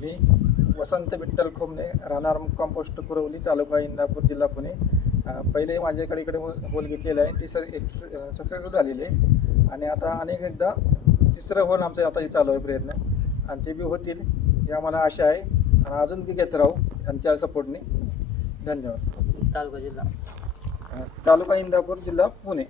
मी वसंत विठ्ठल खोमणे, राहणार मुक्काम पोस्ट कुरवली, तालुका इंदापूर, जिल्हा पुणे. पहिले माझ्याकडे इकडे होल घेतलेलं आहे, ती सक्सेसफुल झालेली आहे आणि आता अनेक एकदा तिसरं होल आमचं आता चालू आहे प्रयत्न आणि ते बी होतील ही आम्हाला आशा आहे आणि अजून बी घेत राहू यांच्या सपोर्टने. धन्यवाद. तालुका इंदापूर, जिल्हा पुणे.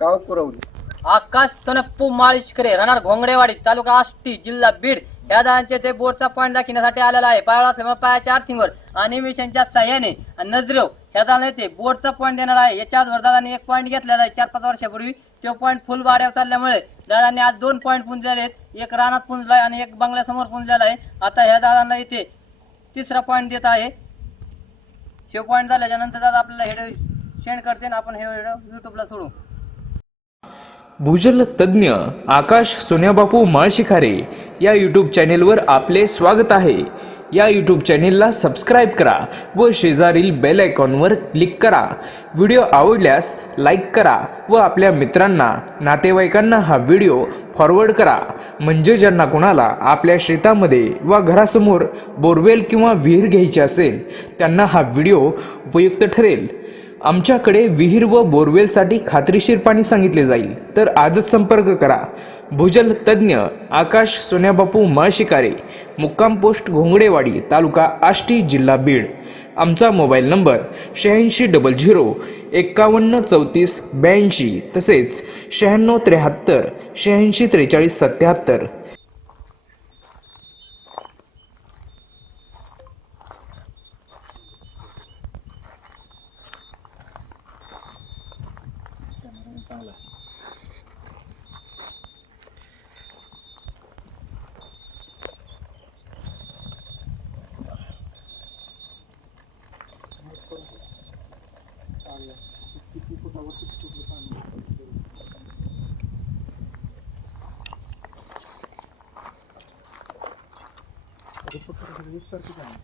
गाव कुरवली. आकाश सोनप्पू माळीशकरे, राहणार घोंगडेवाडी, तालुका आष्टी, जिल्हा बीड. या दादांचे ते बोर्डचा पॉईंट दाखवण्यासाठी आलेला आहे. पायाला असल्यामुळे पायाच्या आर्थिंगवर अॅनिमेशनच्या साह्याने नजरेव ह्या दादाने ते बोर्डचा पॉईंट देणार आहे. याच्याच वर दादाने एक पॉईंट घेतलेला आहे 4-5 वर्षापूर्वी. तो पॉईंट फुल वाड्यावर चालल्यामुळे दादांनी आज 2 पॉईंट पुंजलेले आहेत. एक रानात पुंजला आहे आणि एक बंगल्यासमोर पुंजलेला आहे. आता ह्या दादांना इथे तिसरा पॉईंट देत आहे. हे पॉईंट झाल्याच्या नंतर दादा आपल्याला व्हिडिओ सेंड करते आणि आपण हे व्हिडिओ यूट्यूबला सोडू. भूजल तज्ञ आकाश सोन्याबापू माळशिखारे या यूट्यूब चॅनेलवर आपले स्वागत आहे. या यूट्यूब चॅनेलला सबस्क्राईब करा व शेजारील बेल आयकॉनवर क्लिक करा. व्हिडिओ आवडल्यास लाईक करा व आपल्या मित्रांना, नातेवाईकांना हा व्हिडिओ फॉरवर्ड करा, म्हणजे ज्यांना कोणाला आपल्या शेतामध्ये व घरासमोर बोरवेल किंवा विहीर घ्यायची असेल त्यांना हा व्हिडिओ उपयुक्त ठरेल. आमच्याकडे विहीर व बोरवेलसाठी खात्रीशीर पाणी सांगितले जाईल, तर आजच संपर्क करा. भूजल तज्ञ आकाश सोन्याबापू माळशिकारे, मुक्काम पोस्ट घोंगडेवाडी, तालुका आष्टी, जिल्हा बीड. आमचा मोबाईल नंबर 8600 51 34 82 तसेच 9673 86 43 77. चांगला. किती फुटावर किती फुटलं पाणी एकसारखी पाणी.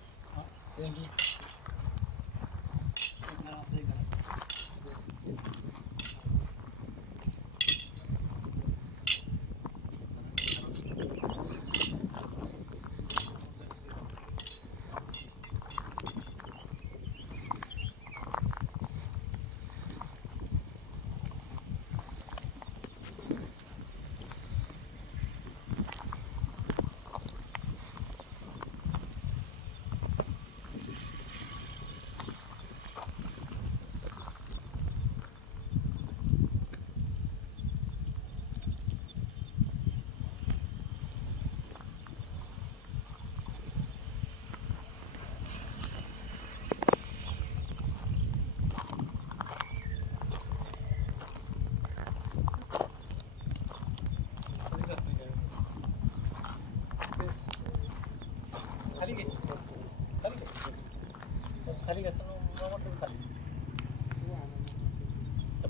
खाली घ्यायचं खाली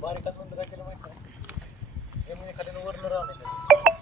बारीकात बंद काय केलं माहिती आहे, जमिनी खाली वरनं राहणार.